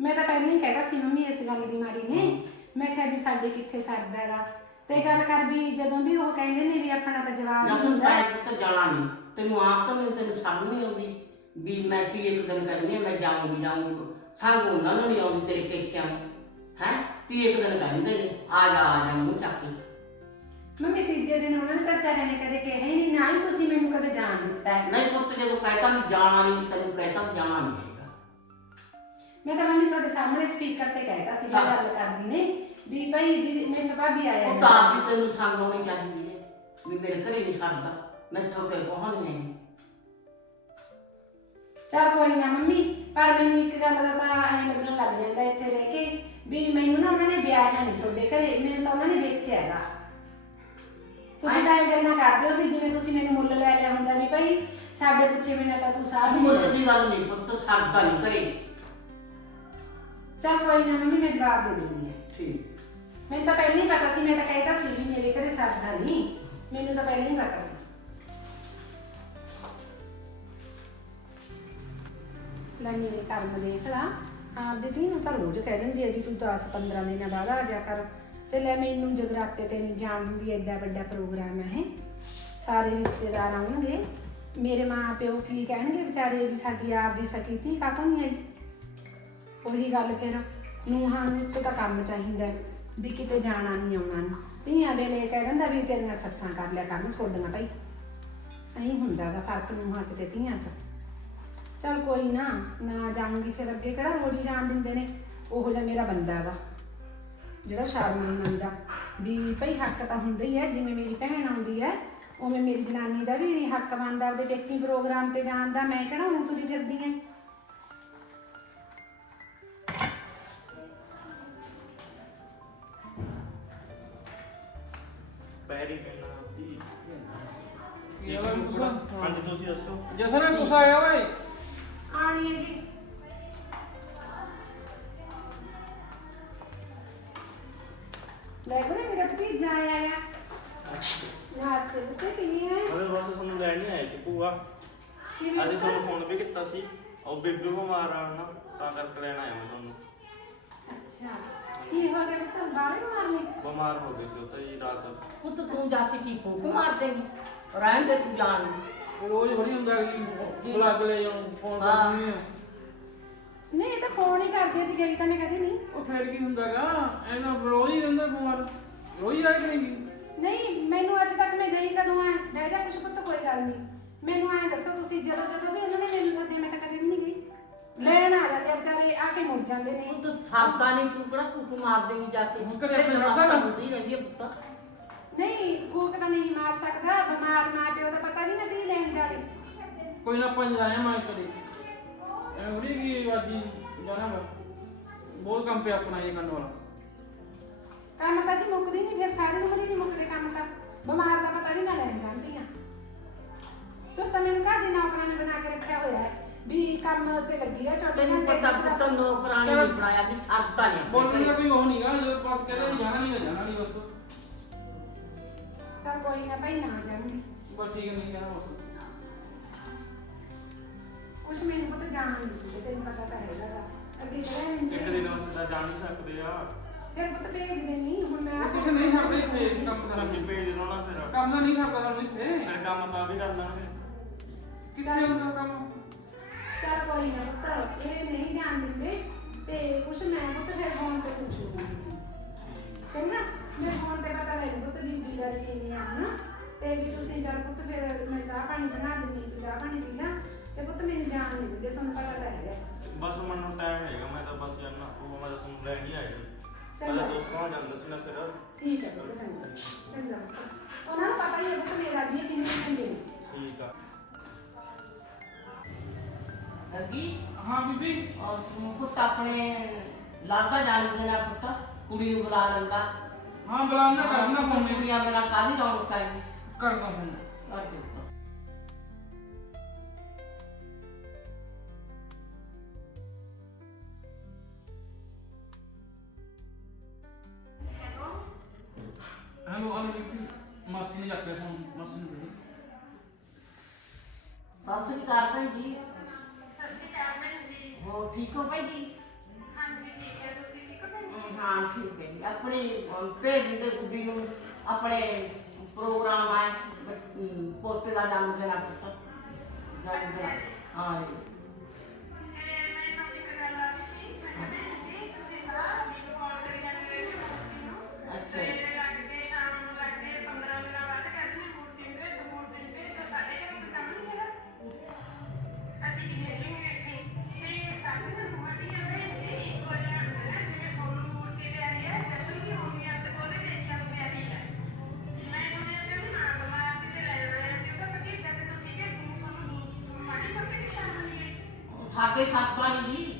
ਮੈਂ ਤਾਂ ਪਹਿਲਾਂ ਹੀ ਕਹਿਤਾ ਸੀ ਮੰਮੀ ਇਸ ਗੱਲ ਦੀ ਮਾਰੀ ਨੇ। ਮੈਂ ਕਿਹਾ ਵੀ ਸਾਡੇ ਕਿੱਥੇ ਸਰਦਾ ਹੈਗਾ। ਤੇ ਗੱਲ ਕਰ ਵੀ ਜਦੋਂ ਵੀ ਉਹ ਕਹਿੰਦੇ ਨੇ ਵੀ ਆਪਣਾ ਤਾਂ ਜਵਾਬ ਨਾ ਨਹੀਂ ਸੁਣ ਹੁੰਦਾ। ਪਾਇਆ ਪੁੱਤ ਜਾਣਾ ਨਹੀਂ ਤੈਨੂੰ ਆਪ ਤਾਂ ਮੈਨੂੰ ਤੈਨੂੰ ਸਮਝ ਨਹੀਂ ਆਉਂਦੀ ਵੀ ਮੈਂ ਤੀ ਇੱਕ ਦਿਨ ਕਰਨੀ ਹੈ ਮੈਂ ਜਾਊਂਗੀ ਜਾਊਂਗੀ ਸੰਗ ਉਹਨਾਂ ਨੂੰ ਨਹੀਂ ਆਉਂਦੀ ਤੇਰੇ ਪੇਕਿਆਂ ਹੈ? ਤੀ ਇੱਕ ਦਿਨ ਕਹਿੰਦੇ ਨੇ ਆ ਜਾ ਆ ਜਾ ਮੂੰਹ ਚੱਕ ਕੇ। ਮੰਮੀ ਤੀਜੇ ਦਿਨ ਉਹਨਾਂ ਨੇ ਤਾਂ ਵਿਚਾਰਿਆਂ ਨੇ ਕਦੇ ਕਿਹਾ ਹੀ ਨਹੀਂ ਨਾ ਹੀ ਤੁਸੀਂ ਮੈਨੂੰ ਕਦੇ ਜਾਣ ਦਿੱਤਾ। ਹੈ ਨਹੀਂ ਪੁੱਤ ਜਦੋਂ ਕਹਿਤਾ ਵੀ ਜਾਣਾ ਨਹੀਂ ਤੈਨੂੰ ਕਹਿਤਾ ਵੀ ਜਾਣਾ ਨਹੀਂ ਹੈਗਾ। ਮੈਂ ਤਾਂ ਮੰਮੀ ਤੁਹਾਡੇ ਸਾਹਮਣੇ ਸਪੀਕਰ ਤੇ ਕਹਿਤਾ ਸੀ ਹਾਂ। ਗੱਲ ਕਰਦੀ ਨੇ। ਵੀ ਭਾਈ ਦੀਦੀ ਮੈਂ ਤਾਂ ਭਾਬੀ ਆਇਆ ਉਹ ਤਾਂ ਵੀ ਤੈਨੂੰ ਸੰਗ ਹੋਣੀ ਚਾਹੀਦੀ ਹੈ ਵੀ ਮੇਰੇ ਘਰੇ ਨਹੀਂ ਸਰਦਾ ਮੈਥੋਂ ਤੇ ਕੋਹ ਨਹੀਂ। ਚਲ ਕੋਈ ਨਾ ਮੰਮੀ ਪਰ ਮੈਨੂੰ ਇੱਕ ਗੱਲ ਦਾ ਤਾਂ ਐਂ ਲੱਗਣ ਲੱਗ ਜਾਂਦਾ ਇੱਥੇ ਰਹਿ ਕੇ ਵੀ ਮੈਨੂੰ ਨਾ ਉਹਨਾਂ ਨੇ ਵਿਆਹਿਆ ਨਹੀਂ ਤੁਹਾਡੇ ਘਰੇ ਮੈਨੂੰ ਤਾਂ ਉਹਨਾਂ ਨੇ ਵੇਚਿਆ ਹੈਗਾ ਤੁਸੀਂ ਤਾਂ ਇਹ ਗੱਲਾਂ ਕਰਦੇ ਹੋ ਵੀ ਜਿਵੇਂ ਤੁਸੀਂ ਮੈਨੂੰ ਮੁੱਲ ਲੈ ਲਿਆ ਹੁੰਦਾ ਵੀ ਭਾਈ ਸਾਡੇ ਪੁੱਛੇ ਬਿਨਾਂ ਤਾਂ ਤੂੰ ਸਾਹ ਵੀ ਮੁੱਲ ਦੀ ਗੱਲ ਨਹੀਂ ਪੁੱਤ ਸਰਦਾ ਨਹੀਂ ਘਰੇ। ਚਲ ਕੋਈ ਨਾ ਮੰਮੀ ਮੈਂ ਜਵਾਬ ਦੇ ਦਿੰਦੀ ਹਾਂ। ਠੀਕ। ਮੈਨੂੰ ਤਾਂ ਪਹਿਲਾਂ ਹੀ ਪਤਾ ਸੀ ਮੈਂ ਤਾਂ ਕਹਿਤਾ ਸੀ ਵੀ ਮੇਰੇ ਘਰੇ ਸਰਦਾ ਨਹੀਂ। ਮੈਨੂੰ ਤਾਂ ਪਹਿਲਾਂ ਹੀ ਪਤਾ ਸੀ। ਲੈਣੀ ਮੇਰੇ ਕਰਮ ਦੇਖ ਲਾ ਆਪਦੇ ਧੀ ਨੂੰ ਤਾਂ ਰੋਜ਼ ਕਹਿ ਦਿੰਦੀ ਹੈ ਵੀ ਤੂੰ 10 15 ਦਿਨਾਂ ਬਾਅਦ ਆ ਜਾ ਕਰ। ਤੇ ਲੈ ਮੈਨੂੰ ਜਗਰਾਤੇ ਤੇ ਨਹੀਂ ਜਾਣ ਦਿੰਦੀ ਐਡਾ ਵੱਡਾ ਪ੍ਰੋਗਰਾਮ ਹੈ ਇਹ। ਸਾਰੇ ਰਿਸ਼ਤੇਦਾਰ ਆਉਣਗੇ। ਮੇਰੇ ਮਾਂ ਪਿਓ ਕੀ ਕਹਿਣਗੇ ਵਿਚਾਰੇ ਵੀ ਸਾਡੀ ਆਪ ਦੀ ਸਕੀ ਧੀ ਕਾਹਤੋਂ ਨਹੀਂ ਆਈ ਉਹੀ ਗੱਲ ਫਿਰ ਨੂੰਹਾਂ ਨੂੰ ਇੱਕ ਤਾਂ ਕੰਮ ਚਾਹੀਦਾ ਹੈ, ਵੀ ਕਿਤੇ ਜਾਣਾ ਨਹੀਂ ਆਉਣਾ ਨਹੀਂ। ਧੀਆਂ ਵੇਲੇ ਕਹਿ ਦਿੰਦਾ ਵੀ ਤੇਰੀਆਂ ਸੱਸਾਂ ਕਰ ਲਿਆ ਕਰਨ ਛੋਡੀਆਂ ਭਾਈ। ਐਂ ਹੁੰਦਾ ਗਾ ਫ਼ਰਕ ਨੂੰਹਾਂ ਚ ਤੇ ਧੀਆਂ ਚ। ਚਲ ਕੋਈ ਨਾ ਨਾ ਜਾਊਂਗੀ ਫਿਰ ਅੱਗੇ ਕਿਹੜਾ ਰੋਜ਼ ਹੀ ਜਾਣ ਦਿੰਦੇ ਨੇ। ਉਹੋ ਜਿਹਾ ਮੇਰਾ ਬੰਦਾ ਹੈਗਾ ਜਿਹੜਾ ਸ਼ਰਮ ਨਹੀਂ ਮੰਨਦਾ। ਵੀ ਭਈ ਹੱਕ ਤਾਂ ਹੁੰਦਾ ਹੀ ਹੈ ਜਿਵੇਂ ਮੇਰੀ ਭੈਣ ਆਉਂਦੀ ਹੈ ਉਵੇਂ ਮੇਰੀ ਜਨਾਨੀ ਦਾ ਵੀ ਹੱਕ ਬਣਦਾ ਉਹਦੇ ਪੇਕੀ ਪ੍ਰੋਗਰਾਮ ਤੇ ਜਾਣ ਦਾ। ਮੈਂ ਕਿਹੜਾ ਹੁਣ ਤੁਰੀ ਫਿਰਦੀ ਹਾਂ ਕੁਛ? ਹਾਂਜੀ ਤੁਸੀਂ ਦੱਸੋ। ਜਸਨ ਕੁਛ ਆਇਆ ਓਏ ਆਣੀ ਹੈ ਜੀ। ਲੈ ਕੋਨੇ ਮੇਰਾ ਭਤੀਜਾ ਆਇਆ ਹੈ ਨਾਸਤੇ ਬੁੱਤੇ ਕਿਵੇਂ ਹੈ ਉਹਦੇ ਬਸ ਤੁਹਾਨੂੰ ਲੈਣ ਨਹੀਂ ਆਏ ਸੀ ਭੂਆ। ਕਿਵੇਂ ਅੱਜ ਪੁੱਤ? ਤੁਹਾਨੂੰ ਫੋਨ ਵੀ ਕੀਤਾ ਸੀ। ਉਹ ਬੀਬੀ ਬਿਮਾਰ ਆ ਨਾ ਤਾਂ ਕਰਕੇ ਲੈਣ ਆਇਆ ਮੈਂ ਤੁਹਾਨੂੰ। ਅੱਛਾ। ਕੀ ਹੋ ਗਿਆ ਪੁੱਤ? ਬਾਹਰ ਮਾਰਨੇ ਬਿਮਾਰ ਹੋ ਗਏ ਸੀ ਉਹ ਤਾਂ ਜੀ ਰਾਤ। ਪੁੱਤ ਤੂੰ ਜਾ ਕੇ ਕੀ ਫੂਕ ਮਾਰ ਦੇਂਗੀ ਰਹਿਣ ਦੇ ਤੂੰ ਜਾਣ ਨੂੰ। ਰੋਜ਼ ਬੜੀ ਹੁੰਦਾ ਕਿ ਬੁਲਾ ਕੇ ਲੈ ਜਾਉਂ ਫੋਨ ਹਾਂ। ਕਰਨੀ ਆ। ਨਹੀਂ ਇਹ ਤਾਂ ਫੋਨ ਹੀ ਕਰਦੇ ਸੀ ਗਈ ਤਾਂ ਮੈਂ ਕਦੇ ਨਹੀਂ। ਉਹ ਫੇਰ ਕੀ ਹੁੰਦਾਗਾ ਐਨਾ ਰੋਜ਼ ਹੀ ਰਹਿੰਦਾ ਬਿਮਾਰ ਰੋਜ਼ ਆ ਕਿ ਨਹੀਂ। ਨਹੀਂ ਮੈਨੂੰ ਅੱਜ ਤੱਕ ਮੈਂ ਗਈ ਕਦੋਂ ਆ? ਬਹਿ ਜਾ ਕੁਛ ਪੁੱਤ ਕੋਈ ਗੱਲ ਨਹੀਂ। ਮੈਨੂੰ ਐਂ ਦੱਸੋ ਤੁਸੀਂ ਜਦੋਂ ਜਦੋਂ ਵੀ ਉਹਨਾਂ ਨੇ ਮੈਨੂੰ ਸੱਦਿਆ ਮੈਂ ਤਾਂ ਕਦੇ ਵੀ ਨਹੀਂ ਗਈ। ਲੈਣ ਆ ਜਾਂਦੇ ਆ ਵਿਚਾਰੇ ਆ ਕੇ ਮੁੜ ਜਾਂਦੇ ਨੇ। ਤੂੰ ਸਰਦਾ ਨਹੀਂ ਤੂੰ ਕਿਹੜਾ ਫੂਕ ਮਾਰ ਦੇਂਗੀ ਜਾ ਕੇ। ਹੁਣ ਘਰੇ ਆਪਣਾ ਵਾਸਤਾ ਕਰਦਾ ਹੁੰਦੀ ਰਹਿੰਦੀ ਹੈ ਪੁੱਤ। ਨਹੀਂ ਫੂਕ ਤਾਂ ਨਹੀਂ ਮਾਰ ਸਕਦਾ ਬਿਮਾਰ ਮਾਂ ਪਿਓ ਦਾ ਪਤਾ ਨਹੀਂ ਨਾ ਤੀ ਲੈਣ ਜਾਵੇ। ਕੋਈ ਨਾ ਪੰਜ ਆਇਆ ਮੈਂ ਕਰੀ ਐ ਉਰੀ ਕੀ ਵਾਦੀ ਜਾਣਾ ਬਸ ਬਹੁਤ ਕੰਮ ਪਿਆ ਆਪਣਾ ਇਹ ਕਰਨ ਵਾਲਾ। ਕੰਮ ਤਾਂ ਜੀ ਮੁੱਕਦੀ ਨਹੀਂ ਫਿਰ ਸਾਰੀ ਉਮਰ ਹੀ ਨਹੀਂ ਮੁੱਕਦੇ ਕੰਮ ਤਾਂ। ਬਿਮਾਰ ਦਾ ਪਤਾ ਵੀ ਨਾ ਲੈਣ ਜਾਂਦੀਆਂ। ਤੁਸੀਂ ਤਾਂ ਮੈਨੂੰ ਘਰ ਦੀ ਨੌਕਰਾਨੀ ਬਣਾ ਕੇ ਰੱਖਿਆ ਹੋਇਆ ਹੈ ਵੀ ਕੰਮ ਤੇ ਲੱਗੀ ਆ ਛੋਟੇ ਤੈਨੂੰ ਪਤਾ ਪੁੱਤ ਨੌਕਰਾਨੀ ਨਹੀਂ ਬਣਾਇਆ ਵੀ ਸਰਦਾ ਨਹੀਂ। ਬੋਲਣ ਦਾ ਕੋਈ ਉਹ ਨਹੀਂਗਾ ਜਦੋਂ ਪਾਸ ਕਹਿੰਦੇ ਜਾਣਾ ਨਹੀਂ ਜਾਣਾ ਨਹੀਂ ਬਸ। ਸਭ ਕੋਈ ਨਾ ਭਾਈ ਨਾ ਜਾਣਗੇ ਬਸ ਠੀਕ ਨਹੀਂ ਜਾਣਾ ਬਸ ਕੁਛ ਮੈਨੂੰ ਪਤਾ ਜਾਣ ਨਹੀਂ ਦਿੱਤੇ ਤੈਨੂੰ ਪਤਾ ਤਾਂ ਹੈਗਾ ਗਾ। ਅੱਗੇ ਜਿਹੜਾ ਇੱਕ ਦਿਨ ਵਾਸਤੇ ਤਾਂ ਜਾਣ ਨਹੀਂ ਸਕਦੇ ਆ ਫਿਰ ਪੁੱਤ ਭੇਜਦੇ ਨਹੀਂ ਹੁਣ ਮੈਂ ਉਹ ਕੁਝ ਨਹੀਂ ਕਰਦੇ ਇੱਥੇ ਕੰਮ ਦਾ ਤਾਂ ਭੇਜ ਦੋ ਨਾ ਫਿਰ ਕੰਮ ਦਾ ਨਹੀਂ ਕਰਦਾ ਤੁਹਾਨੂੰ ਇੱਥੇ ਫਿਰ ਕੰਮ ਤਾਂ ਵੀ ਕਰ ਲਾਂਗੇ ਕਿੱਥੇ ਹੁੰਦਾ ਕੰਮ ਚੱਲ ਕੋਈ ਨਾ ਪੁੱਤ ਇਹ ਨਹੀਂ ਜਾਣ ਦਿੰਦੇ ਤੇ ਕੁਛ ਮੈਂ ਪੁੱਤ ਫਿਰ ਫੋਨ ਤੇ ਪੁੱਛੂਗੀ ਚੰਗਾ ਮੈਂ ਫੋਨ ਤੇ ਪਤਾ ਲੈ ਲੂੰ ਤੇ ਦੀਦੀ ਦਾ ਕਿਵੇਂ ਆ ਨਾ ਤੇ ਵੀ ਤੁਸੀਂ ਚੱਲ ਪੁੱਤ ਫਿਰ ਮੈਂ ਚਾਹ ਪਾਣੀ ਬਣਾ ਦਿੰਦੀ ਤੂੰ ਚਾਹ ਪਾਣੀ ਪੀ ਲੈ। ਤੇ ਪੁੱਤ ਮੈਨੂੰ ਜਾਣ ਨਹੀਂ ਦਿੰਦੇ ਤੁਹਾਨੂੰ ਪਤਾ ਤਾਂ ਹੈਗਾ। ਬਸ ਮੈਨੂੰ ਟਾਈਮ ਹੈਗਾ ਮੈਂ ਤਾਂ ਬਸ ਜਾਣਾ ਉਹ ਮੈਂ ਤਾਂ ਤੁਹਾਨੂੰ ਲੈਣ ਹੀ ਆਇਆ ਸੀ। ਮੈਂ। ਤਾਂ ਦੋਸਤਾਂ ਨਾਲ ਜਾਂਦਾ ਸੀ ਨਾ ਫਿਰ। ਠੀਕ ਹੈ ਪੁੱਤ ਚੰਗਾ। ਚੰਗਾ। ਉਹਨਾਂ ਨੂੰ ਪਤਾ ਹੀ ਹੈ ਪੁੱਤ ਮੇਰਾ ਵੀ ਇਹ ਕਿੰਨੇ ਚੰਗੇ ਠੀਕ ਆ। ਲੱਗੀ ਹਾਂ ਬੀਬੀ ਔਰ ਤੂੰ ਪੁੱਤ ਆਪਣੇ ਲਾਗਾ ਜਾਣ ਦੇਣਾ ਪੁੱਤ ਕੁੜੀ ਨੂੰ ਬੁਲਾ ਲੈਂਦਾ। ਹਾਂ ਬੁਲਾਉਣਾ ਕਰਨਾ ਫੋਨ ਕੁੜੀਆਂ ਮੇਰਾ ਕਾਲੀ ਰੌਣਕ ਹੈ ਕਰਦਾ ਫੋਨ ਕਰ ਦੇ ਪੁੱਤ ਹੈਲੋ ਆ ਬੀਬੀ ਮਾਸੀ ਨੇ ਲੱਗਿਆ ਫੋਨ ਮਾਸੀ ਨੂੰ ਦੇ ਸਤਿ ਸ੍ਰੀ ਅਕਾਲ ਭੈਣ ਜੀ ਸਤਿ ਸ਼੍ਰੀ ਅਕਾਲ ਭੈਣ ਜੀ ਹੋ ਠੀਕ ਹੋ ਭੈਣ ਜੀ ਹਾਂਜੀ ਠੀਕ ਹੈ ਤੁਸੀਂ ਠੀਕ ਹੋ ਭੈਣ ਠੀਕ ਹੈ ਜੀ। ਆਪਣੇ ਭੇਜ ਦੇ ਕੁੜੀ ਨੂੰ, ਆਪਣੇ ਪ੍ਰੋਗਰਾਮ ਹੈ ਪੋਤੇ ਦਾ ਜਨਮ ਦਿਨ ਆ ਪੁੱਤ ਜਨਮ ਦਿਨ। ਹਾਂ ਜੀ। ਗਈ ਸਾਡੇ ਸੱਤ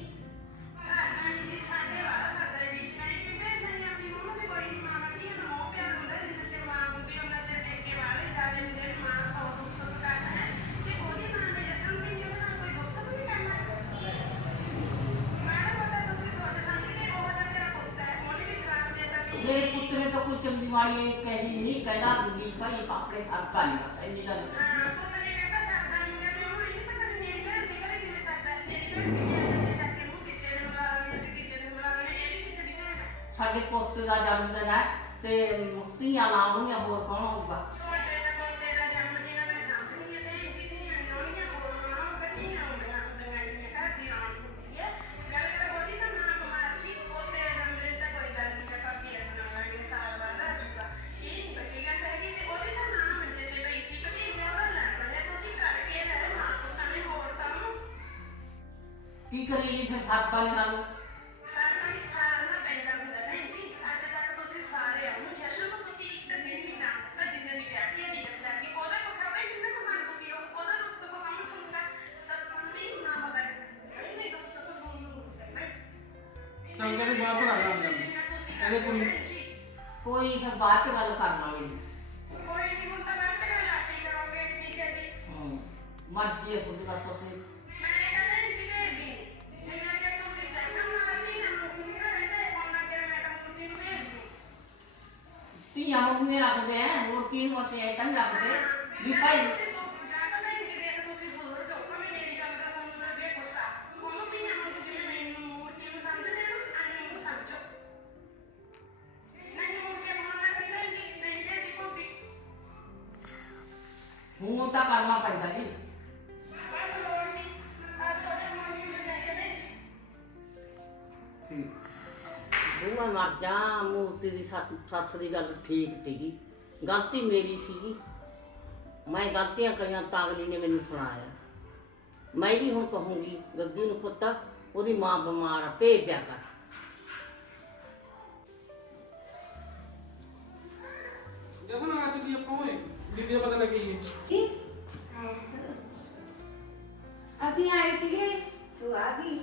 ਪੋਤੇ ਦਾ ਜਨਮ ਦਿਨ ਹੈ ਤੇ ਧੀਆਂ ਨਾ ਹੋਣਗੀਆਂ ਹੋਰ ਕੌਣ ਹੋਊਗਾ? ਤੁਹਾਡੇ ਤਾਂ ਪੋਤੇ ਦਾ ਜਨਮ ਦਿਨ ਕੋਈ ਫਿਰ ਬਾਅਦ ਚ ਗੱਲ ਕਰ ਲਾਂਗੇ ਜੀ ਕੋਈ ਨਹੀਂ ਹੁਣ ਤਾਂ ਬਾਅਦ ਚ ਗੱਲ ਆਟੀ ਕਰੋਗੇ ਠੀਕ ਹੈ ਜੀ ਹਾਂ ਮਰਜ਼ੀ ਹੈ ਤੁਹਾਡੀ ਦੱਸੋ ਤੁਸੀਂ ਮੈਂ ਕਹਿੰਦਾ ਜੀ ਦੇ ਦੀ ਜਿੰਨਾ ਚਿਰ ਤੁਸੀਂ ਜਸ਼ਨ ਨਾਲ ਨਹੀਂ ਨਾ ਮੁੰਡਾ ਰਹਿੰਦਾ ਉਹਨਾਂ ਚਿਰ ਮੈਂ ਤਾਂ ਮੁੰਡੀ ਨੂੰ ਭੇਜ ਦੂੰ ਧੀਆਂ ਮੰਗੀਆਂ ਰੱਖਦੇ ਆ ਹੋਰ ਕੀ ਨੂੰ ਅਸੀਂ ਐ ਤਾਂ ਨਹੀਂ ਰੱਖਦੇ ਵੀ ਭਾਈ fayda değil. ਠੀਕ। ਉਹ ਮੈਂ ਮਰ ਜਾ ਮੂਰਤੀ ਦੀ ਸੱਸ- ਸੱਸ ਦੀ ਗੱਲ ਠੀਕ ਸੀਗੀ। ਗਲਤੀ ਮੇਰੀ ਸੀਗੀ। ਮੈਂ ਗਲਤੀਆਂ ਕਰੀਆਂ ਤਾਂ ਅਗਲੀ ਨੇ ਮੈਨੂੰ ਸੁਣਾਇਆ। ਮੈਂ ਵੀ ਹੁਣ ਕਹੂੰਗੀ ਗੱਗੀ ਨੂੰ ਪੁੱਤ ਉਹਦੀ ਮਾਂ ਬਿਮਾਰ ਆ ਭੇਜ ਦਿਆ ਕਰ। ਦੇਖੋ ਨਾ ਅੱਜ ਦੀ ਆਪਾਂ ਹੋਏ ਬੀਬੀ ਦਾ ਪਤਾ ਲੱਗੇ ਜੀ? ਕੀ? ਸੀਗੇ? ਤੂੰ ਆ ਗਈ।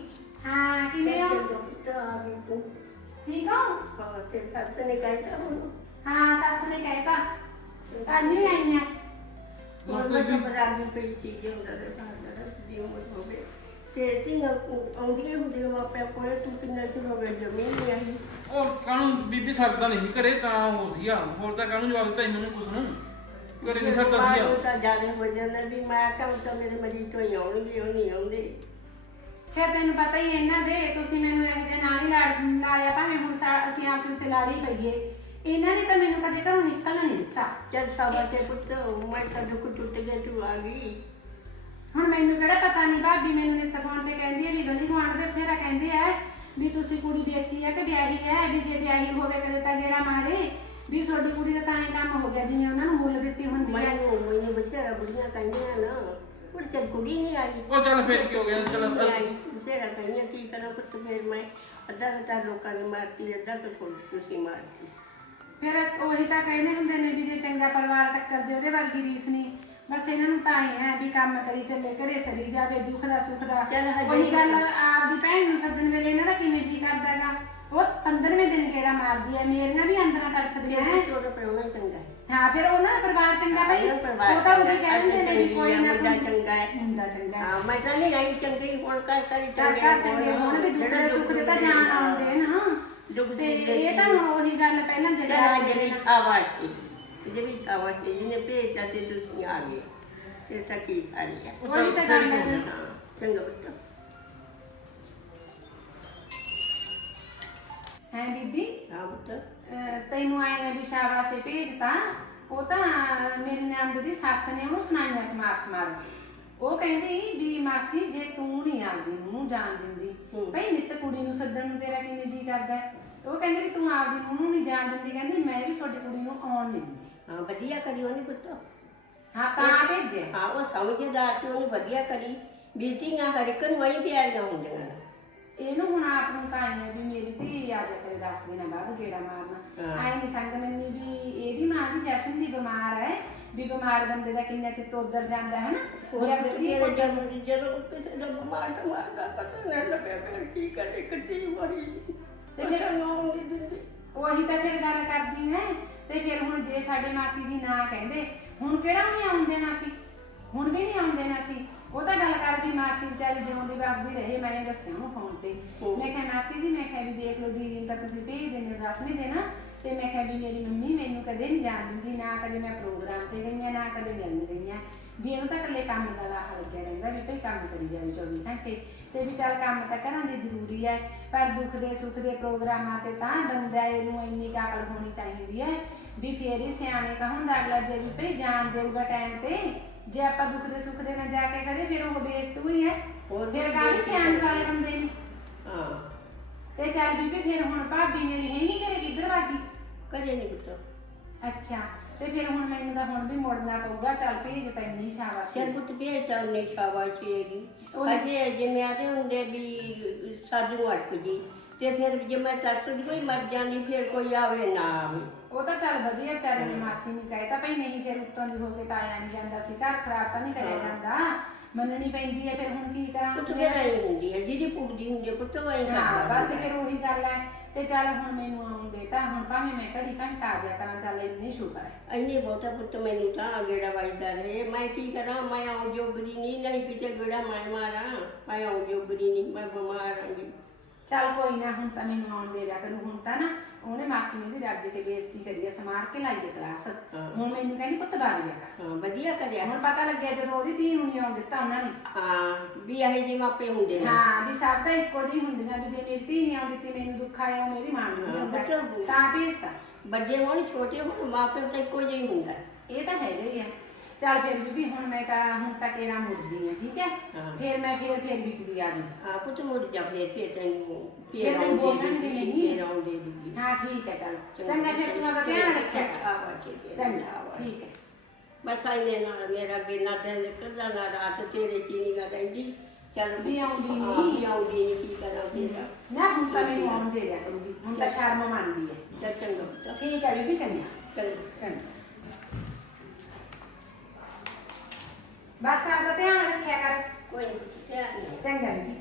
ਹਾਂ ਕਿਵੇਂ ਹੋ ਤਾਂ ਆ ਗਈ ਤੂੰ। ਠੀਕ ਹੋ? ਹਾਂ ਤੇ ਸੱਸ ਨੇ ਕਹਿਤਾ ਹੁਣ। ਹਾਂ ਸੱਸ ਨੇ ਕਹਿਤਾ ਤਾਂਨੀ ਵੀ ਆਈਆਂ ਹੁਣ ਮੈਂ ਤਾਂ ਬਰਾ ਗਈ ਪਈ ਸੀ ਜੇ ਉਹਨਾਂ ਦੇ ਬਾਹਰ ਦਾ ਦੀ ਉਮਰ ਹੋਵੇ ਤੇ ਤਿੰਗ ਆਉਂਦੀਆਂ ਹੁੰਦੀਆਂ ਮਾਪਿਆਂ ਕੋਲ ਤੂੰ ਕਿੰਨਾ ਚਿਰ ਹੋ ਗਿਆ ਜਮੀਨ ਨਹੀਂ ਆਈ? ਉਹ ਕਾਹਨੂੰ ਬੀਬੀ ਸਰਦਾ ਨਹੀਂ ਘਰੇ ਤਾਂ ਹੋ ਸੀਗਾ। ਹੋਰ ਤਾਂ ਕਾਹਨੂੰ ਜਵਾਬ ਦਿੱਤਾ ਸੀ ਮੈਨੂੰ ਕੁਛ ਨੂੰ? ਘਰੇ ਨਹੀਂ ਸਰਦਾ ਬਾਹਰੋਂ ਸੀਗਾ ਤਾਂ ਜਾਣੇ ਹੋ ਜਾਂਦਾ ਵੀ ਮੈਂ ਕਹਾਂ ਤਾਂ ਮੇਰੇ ਮਰੀਜ਼ ਤੋਂ ਹੀ ਆਉਣਗੇ ਉਹ ਨਹੀਂ ਆਉਂਦੇ। ਫਿਰ ਤੈਨੂੰ ਪਤਾ ਹੀ ਹੈ ਇਹਨਾਂ ਦੇ ਤੁਸੀਂ ਮੈਨੂੰ ਇਹ ਜਿਹੇ ਨਾਲ ਹੀ ਲੜ- ਲਾਇਆ ਭਾਵੇਂ ਹੁਣ ਸਾ- ਅਸੀਂ ਆਪਸ ਵਿੱਚ ਲੜ ਹੀ ਪਈਏ। ਇਹਨਾਂ ਨੇ ਤਾਂ ਮੈਨੂੰ ਕਦੇ ਘਰੋਂ ਨਿਕਲਣ ਨਹੀਂ ਦਿੱਤਾ। ਜਦ ਸਾਬਾ ਤੇ ਪੁੱਤ ਮੈਂ ਤਾਂ ਦੁੱਖ ਟੁੱਟ ਗਿਆ ਤੂੰ ਆ ਗਈ। ਹੁਣ ਮੈਨੂੰ ਕਿਹੜਾ ਪਤਾ ਨਹੀਂ ਭਾਬੀ ਮੈਨੂੰ ਨਿੱਤ ਫੋਨ ਤੇ ਕਹਿੰਦੀ ਹੈ ਵੀ ਗਲੀ ਗੁਆਂਢ ਦੇ ਬਥੇਰਾ ਕਹਿੰਦੇ ਆ ਵੀ ਤੁਸੀਂ ਕੁੜੀ ਵੇਚੀ ਆ ਕਿ ਵਿਆਹੀ ਹੈ? ਵੀ ਜੇ ਵਿਆਹੀ ਹੋਵੇ ਕਦੇ ਤਾਂ ਗੇੜਾ ਮਾਰੇ। ਵੀ ਤੁਹਾਡੀ ਕੁੜੀ ਦਾ ਤਾਂ ਇਹ ਕੰਮ ਹੋ ਗਿਆ ਜਿਵੇਂ ਉਹਨਾਂ ਨੂੰ ਮੁੱਲ ਦਿੱਤੀ ਹੁੰਦੀ ਹੈ ਮੈਨੂੰ ਮੈਨੂੰ ਬਥੇਰਾ ਬੁੜੀਆਂ ਕਹਿੰਦੀਆਂ ਨਾ ਉਹ ਤੇ ਕੁੜੀ ਨਹੀਂ ਆਈ। ਉਹ ਚੱਲ ਫੇਰ ਕੀ ਹੋ ਗਿਆ ਚੱਲ ਨਹੀਂ ਆਈ। ਬਥੇਰਾ ਕਹਿੰਦੀਆਂ ਕੀ ਕਰਾਂ ਪੁੱਤ ਫੇਰ ਮੈਂ ਅੱਧਾ ਕੁ ਤਾਂ ਲੋਕਾਂ ਨੇ ਮਾਰਤੀ ਅੱਧਾ ਕੁ ਥੋੜੀ ਤੁਸੀਂ ਮਾਰਤੀ। ਫਿਰ ਉਹੀ ਤਾਂ ਕਹਿੰਦੇ ਹੁੰਦੇ ਨੇ ਵੀ ਜੇ ਚੰਗਾ ਪਰਿਵਾਰ ਟੱਕਰ ਜੇ ਉਹਦੇ ਵਰਗੀ ਰੀਸ ਨਹੀਂ ਬਸ ਇਹਨਾਂ ਨੂੰ ਤਾਂ ਹੀ ਹੈ ਵੀ ਕੰਮ ਕਰੀ ਚੱਲੇ ਘਰੇ ਸਰੀ ਜਾਵੇ ਦੁੱਖ ਦਾ ਸੁੱਖ ਦਾ ਚੱਲ ਹਜੇ ਉਹੀ ਗੱਲ ਆਪਦੀ ਭੈਣ ਨੂੰ ਸੱਦਣ ਵੇਲੇ ਇਹਨਾਂ ਦਾ ਕਿਵੇਂ ਜੀ ਕਰਦਾ ਹੈਗਾ ਉਹ 15ਵੇਂ ਦਿਨ ਕਿਹੜਾ ਮਾਰਦੀ ਹੈ ਮੇਰੀਆਂ ਵੀ ਅੰਦਰਾਂ ਤੜਫਦੀਆਂ ਤੇ ਹੈ ਤੋੜਾ ਪਰਉਣਾ ਚੰਗਾ ਹੈ ਹਾਂ ਫਿਰ ਉਹਨਾਂ ਦਾ ਪਰਿਵਾਰ ਚੰਗਾ ਭਾਈ ਉਹਨਾਂ ਦਾ ਪਰਿਵਾਰ ਉਹ ਤਾਂ ਉਹਦੇ ਚੰਗਾ, ਕਹਿੰਦੇ ਨੇ ਵੀ ਚੰਗੀ ਕੋਈ ਆ, ਨਾ ਮੁੰਡਾ ਤੂੰ ਚੰਗਾ ਹੈ। ਮੁੰਡਾ ਚੰਗਾ ਹੈ। ਹਾਂ ਮੈਂ ਤਾਂ ਨਹੀਂ ਆਈ ਚੰਗੀ ਹੁਣ ਕਰ ਕਰ ਘਰ ਘਰ ਚੰਗੇ ਹੋਣ ਵੀ ਦੁੱਖ ਦੇ ਸੁੱਖ ਦੇ ਤਾਂ ਜਾਣ ਆਉਂਦੇ ਨਾ ਦੁੱਖ ਤੇ ਇਹ ਤਾਂ ਹੁਣ ਉਹੀ ਗੱਲ ਪਹਿਲਾਂ ਚਲਾ ਜਗਾ ਜਿਹੜੀ ਸ਼ਾਬਾਸ਼ੀ ਜਿਹੜੀ ਸ਼ਾਬਾਸ਼ੀ ਜਿਹਨੇ ਭੇਜਤਾ ਤੇ ਤੁਸੀਂ ਆ ਗਏ। ਤੇ ਤਾਂ ਕੀ ਸਾਰੀ ਹੈ ਉਹੀ ਤਾਂ ਗੱਲ ਹੈ ਨਾ। ਹਾਂ, ਚੰਗਾ ਬੱਤਾ ਹੈ ਬੀਬੀ? ਹਾਂ ਬੱਤਾ ਅਹ ਤੈਨੂੰ ਆਏ ਵੀ ਸ਼ਾਬਾਸ਼ੇ ਭੇਜਤਾ ਉਹ ਤਾਂ ਮੇਰੀ ਨੰਦ ਦੀ ਸੱਸ ਨੇ ਉਹਨੂੰ ਸੁਣਾਈਆਂ ਸਮਾਰ ਸਮਾਰ। ਉਹ ਕਹਿੰਦੀ ਵੀ ਮਾਸੀ ਜੇ ਤੂੰ ਨਹੀਂ ਆਉਂਦੀ ਨੂੰ ਜਾਣ ਦਿੰਦੀ ਹੂੰ। ਭਈ ਨਿੱਤ ਕੁੜੀ ਨੂੰ ਸੱਦਣ ਨੂੰ ਤੇਰਾ ਕਿਵੇਂ ਜੀ ਕਰਦਾ? ਹੈ? ਉਹ ਕਹਿੰਦੀ ਵੀ ਤੂੰ ਆਪਦੀ ਨੂੰ ਨੂੰ ਨਹੀਂ ਜਾਣ ਦਿੰਦੀ। ਕਹਿੰਦੀ ਮੈਂ ਵੀ ਤੁਹਾਡੀ ਕੁੜੀ ਨੂੰ ਆਉਣ ਨਹੀਂ ਦਿੰਦੀ। ਹਾਂ ਵਧੀਆ ਕਰੀ ਉਹਨੇ ਪੁੱਤ। ਹਾਂ ਤਾਂ ਭੇਜਿਆ। ਹਾਂ ਉਹ ਸਮਝਦਾਰ ਸੀ ਉਹਨੇ ਵਧੀਆ ਕਰੀ। ਬੀਤੀਆਂ ਹਰ ਇੱਕ ਨੂੰ ਆਈ ਪਿਆਰੀਆਂ ਹੁੰਦੀਆਂ ਨੇ। ਇਹਨੂੰ ਹੁਣ ਆਪ ਨੂੰ ਤਾਂ ਆਈ ਵੀ ਮੇਰੀ ਧੀ ਆ ਜਾ ਕਰੇ 10 ਦਿਨਾਂ ਬਾਅਦ ਗੇੜਾ ਮਾਰਨਾ। ਆਏ ਨਹੀਂ ਸੰਗ ਮੈਨੂੰ ਵੀ ਇਹਦੀ ਮਾਂ ਵੀ ਜਸ਼ਨ ਦੀ ਬਿਮਾਰ ਹੈ ਵੀ ਬਿਮਾਰ ਬੰਦੇ ਦਾ ਕਿੰਨਾ ਚਿਰ ਤੋਂ ਉਧਰ ਜਾਂਦਾ ਹੈ ਨਾ ਵੀ ਆਪਣੀ ਧੀ ਮੇਰੇ ਕੋਲ ਜਨਮ ਦੀ ਜਦੋਂ ਕਿਸੇ ਦਾ ਬਿਮਾਰ ਦਾ ਪਤਾ ਨਹੀਂ ਲੱਗਿਆ ਫਿਰ ਕੀ ਕਰੇ ਕਿੱਥੇ ਵਹੀ ਤੇ ਤੇ ਫਿਰ- ਨੋ ਨਹੀਂ ਦਿੰਦੀ। ਉਹੀ ਤਾਂ ਫਿਰ ਗੱਲ ਕਰਦੀ ਹੈ ਤੇ ਫਿਰ ਹੁਣ ਜੇ ਸਾਡੇ ਮਾਸੀ ਜੀ ਨਾ ਕਹਿੰਦੇ ਹੁਣ ਕਿਹੜਾ ਨਹੀਂ ਆਉਣ ਦੇਣਾ ਸੀ? ਹੁਣ ਵੀ ਨਹੀਂ ਆਉਣ ਦੇਣਾ ਸੀ? ਉਹ ਤਾਂ ਗੱਲ ਕਰ ਵੀ ਮਾਸੀ ਵਿਚਾਰੀ ਜਿਉਂਦੀ ਵਸਦੀ ਰਹੇ ਮੈਂ ਦੱਸਿਆ ਉਹਨੂੰ ਫੋਨ ਤੇ। ਮੈਂ ਕਿਹਾ ਮਾਸੀ ਜੀ ਮੈਂ ਕਿਹਾ ਵੀ ਦੇਖ ਲਓ ਦੀਦੀ ਨੂੰ ਤਾਂ ਤੁਸੀਂ ਭੇਜ ਦਿੰਦੇ ਹੋ ਦੱਸ ਨਹੀਂ ਦੇਣਾ। ਤੇ ਮੈਂ ਕਿਹਾ ਵੀ ਮੇਰੀ ਮੰਮੀ ਮੈਨੂੰ ਕਦੇ ਨਹੀਂ ਜਾਣ ਦਿੰਦੀ ਨਾ ਕਦੇ ਮੈਂ ਪ੍ਰੋਗਰਾਮ ਤੇ ਗਈ ਹਾਂ ਨਾ ਕਦੇ ਮਿਲਣ ਗਈ ਹਾਂ ਵੀ ਇਹਨੂੰ ਤਾਂ ਇਕੱਲੇ ਕੰਮ ਦਾ ਰਾਹ ਲੱਗਿਆ ਰਹਿੰਦਾ ਵੀ ਭਈ ਕੰਮ ਕਰੀ ਜਾਵੇ 24 ਘੰਟੇ। ਤੇ ਵੀ ਚੱਲ ਕੰਮ ਤਾਂ ਘਰਾਂ ਦੇ ਜ਼ਰੂਰੀ ਹੈ ਪਰ ਦੁੱਖ ਦੇ ਸੁੱਖ ਦੇ ਪ੍ਰੋਗਰਾਮਾਂ ਤੇ ਤਾਂ ਬੰਦਾ ਇਹਨੂੰ ਇੰਨੀ ਕੁ ਅਕਲ ਹੋਣੀ ਚਾਹੀਦੀ ਹੈ ਵੀ ਫੇਰ ਹੀ ਸਿਆਣੇ ਤਾਂ ਹੁੰਦਾ ਅਗਲਾ ਜੇ ਵੀ ਭਈ ਜਾਣ ਦੇਊਗਾ ਟਾਈਮ ਤੇ ਜੇ ਆਪਾਂ ਦੁੱਖ ਦੇ ਸੁੱਖ ਦੇ ਨਾਲ ਜਾ ਕੇ ਖੜੇ ਫਿਰ ਉਹ ਬੇਇੱਜ਼ਤ ਹੀ ਹੈ ਹੋਰ ਫਿਰ ਕਾਹਦੀ ਸਿਆਣੇ ਵਾਲੇ ਬੰਦੇ ਨੇ? ਹਾਂ। ਤੇ ਚੱਲ ਬੀਬੀ ਫਿਰ ਹੁਣ ਭਾਬੀ ਮੇਰੀ ਹੈ ਨਹੀਂ ਘਰੇ ਕਿੱਧਰ ਭਾਗੀ ਕਰੇ ਨਹੀਂ ਪੁੱਤ। ਅੱਛਾ। ਤੇ ਫਿਰ ਹੁਣ ਮੈਨੂੰ ਤਾਂ ਹੁਣ ਵੀ ਮੁੜਨਾ ਪਊਗਾ। ਚੱਲ ਭੇਜ ਤਾਂ ਇੰਨੀ ਸ਼ਾਬਾਸ਼। ਸਿਰ ਪੁੱਤ ਭੇਜਤਾ ਉਹਨੇ ਸ਼ਾਬਾਸ਼ੀ ਹੈਗੀ ਉਹ- ਅਜੇ ਜਿਵੇਂ ਆਦੇ ਹੁੰਦੇ ਵੀ ਸਾਡੂ ਅਟਕ ਜੀ ਤੇ ਫਿਰ ਜੇ ਮੈਂ ਤਰਸ ਦੀ ਕੋਈ ਮਰ ਜਾਂਦੀ ਫਿਰ ਕੋਈ ਆਵੇ ਨਾ ਆਵੇ। ਉਹ ਤਾਂ ਚੱਲ ਵਧੀਆ ਵਿਚਾਰੇ ਦੀ ਮਾਸੀ ਨੇ ਕਹੇ ਤਾਂ ਭਈ ਨਹੀਂ ਫਿਰ ਉੱਤੋਂ ਦੀ ਹੋ ਕੇ ਤਾਂ ਆਇਆ ਨਹੀਂ ਜਾਂਦਾ ਸੀ। ਘਰ ਖਰਾਬ ਤਾਂ ਨਹੀਂ ਕਰਿਆ ਜਾਂਦਾ। ਮੰਨਣੀ ਪੈਂਦੀ ਹੈ ਫਿਰ ਹੁਣ ਕੀ ਕਰਾਂ? ਪੁੱਤ ਫਿਰ ਆਈ ਹੁੰਦੀ ਹੈ। ਜਿਹਦੀ ਹੈ ਪੁੱਤ ਵਾਈ ਹਾਂ ਬਸ ਫਿਰ ਉਹੀ ਗੱਲ ਹੈ। ਤੇ ਚੱਲ ਹੁਣ ਮੈਨੂੰ ਆਉਣ ਦੇ ਤਾਂ ਹੁਣ ਭਾਵੇਂ ਮੈਂ ਘੜੀ ਘੰਟਾ ਆ ਜਾ ਕਰਾਂ ਚੱਲ ਇੰਨੀ ਸ਼ੁਕਰ ਹੈ। ਇੰਨੀ ਬਹੁਤਾ ਪੁੱਤ ਮੈਨੂੰ ਤਾਂ ਗੇੜਾ ਵੱਜਦਾ ਰਹੇ ਮੈਂ ਕੀ ਕਰਾਂ ਮੈਂ ਆਉਂ ਜੋਗਰੀ ਨਹੀਂ ਨਹੀਂ ਕਿਤੇ ਗੇੜਾ ਮੈਂ ਮਾਰਾਂ ਮੈਂ ਆਉਂ ਜੋਗਰੀ ਨਹੀਂ ਮੈਂ ਬਿਮਾਰ ਆਂਗੀ ਚੱਲ ਕੋਈ ਨਾ ਹੁਣ ਤਾਂ ਮੈਨੂੰ ਆਉਣ ਦੇ ਦਿਆ ਕਰੂ। ਹੁਣ ਤਾਂ ਨਾ ਉਹਨੇ ਮਾਸੀ ਨੇ ਵੀ ਰੱਜ ਕੇ ਬੇਇੱਜ਼ਤੀ ਕਰੀ ਹੈ ਸਮਾਰ ਕੇ ਲਾਈਏ ਕਲਾਸ ਹਾਂ। ਹੁਣ ਮੈਨੂੰ ਕਹਿੰਦੀ ਪੁੱਤ ਬਾਗ ਜਾ ਕਰ। ਹਾਂ ਵਧੀਆ ਕਰਿਆ। ਹੁਣ ਪਤਾ ਲੱਗਿਆ ਜਦੋਂ ਉਹਦੀ ਧੀ ਨੂੰ ਨਹੀਂ ਆਉਣ ਦਿੱਤਾ ਉਹਨਾਂ ਨੇ। ਹਾਂ ਵੀ ਇਹ ਜਿਹੇ ਮਾਪੇ ਹੁੰਦੇ ਨੇ। ਹਾਂ ਵੀ ਸਭ ਦਾ ਇੱਕੋ ਜਿਹੀ ਹੁੰਦੀਆਂ ਵੀ ਜੇ ਮੇਰੀ ਧੀ ਨਹੀਂ ਆਉਣ ਦਿੱਤੀ ਮੈਨੂੰ ਦੁੱਖ ਆਇਆ ਮੇਰੀ ਮਾਂ ਨੂੰ ਵੀ ਹਾਂ, ਆਉਂਦਾ। ਬੱਚਾ- ਤਾਂ ਭੇਜਤਾ ਵੱਡੇ ਹੋਣ ਛੋਟੇ ਹੋਣ ਮਾਪੇ ਤਾਂ ਇੱਕੋ ਜਿਹਾ ਹੀ ਹੁੰਦਾ। ਇਹ ਤਾਂ ਹੀ ਚੱਲ ਫਿਰ ਬੀਬੀ ਹੁਣ ਮੈਂ ਤਾਂ ਹੁਣ ਤਾਂ ਤੇਰਾ ਮੁੜਦੀ ਆ ਠੀਕ ਹੈ? ਹਾਂ। ਫਿਰ ਮੈਂ ਫਿਰ ਫਿਰ ਵਿੱਚ ਦੀ ਆ ਗਈ ਹਾਂ ਪੁੱਤ ਮੁੜ ਜਾ ਫੇਰ ਫੇਰ ਤੈਨੂੰ ਫਿਰ ਫੇਰ ਮੈਨੂੰ ਆਉਂਦੇ ਬੋਲਣਗੇ ਨਹੀਂ। ਫੇਰ ਆਉਂਦੇ ਦੂਜੀ ਹਾਂ ਠੀਕ ਹੈ ਚੱਲ। ਚੰਗਾ ਫਿਰ ਤੂੰ ਆਪਦਾ ਧਿਆਨ ਰੱਖਿਆ ਕਰ। ਆਵਾਜ਼ ਚੰਗਾ ਠੀਕ ਹੈ। ਬਸ ਆਈਨੇ ਨਾਲ ਮੇਰਾ ਅੱਗੇ ਨਾ ਦਿਨ ਨਿਕਲਦਾ ਨਾ ਰਾਤ ਤੇਰੇ ਚ ਨਹੀਂ ਗਾ ਰਹਿੰਦੀ। ਚੱਲ ਵੀ ਆਉਂਦੀ ਹਾਂ, ਨਹੀਂ। ਵੀ ਆਉਂਦੀ ਨਹੀਂ ਕੀ ਕਰਾਂ ਫੇਰ। ਨਾ ਹੁਣ ਤਾਂ ਮੈਨੂੰ ਆਉਣ ਦੇ ਦਿਆ ਕਰੂਗੀ। ਹੁਣ ਤਾਂ ਸ਼ਰਮ ਮੰਨਦੀ ਹੈ। ਚੱਲ ਚੰਗਾ ਪੁੱਤ। ਠੀਕ ਹੈ ਬੀਬੀ ਚੰਗਾ। ਚੰਗਾ। ਚੰਗਾ। ਬਸ ਆਪਦਾ ਧਿਆਨ ਰੱਖਿਆ ਕਰ। ਕੋਈ ਨਹੀਂ ਧਿਆਨ ਨਹੀਂ ਚੰਗਾ ਬੀਬੀ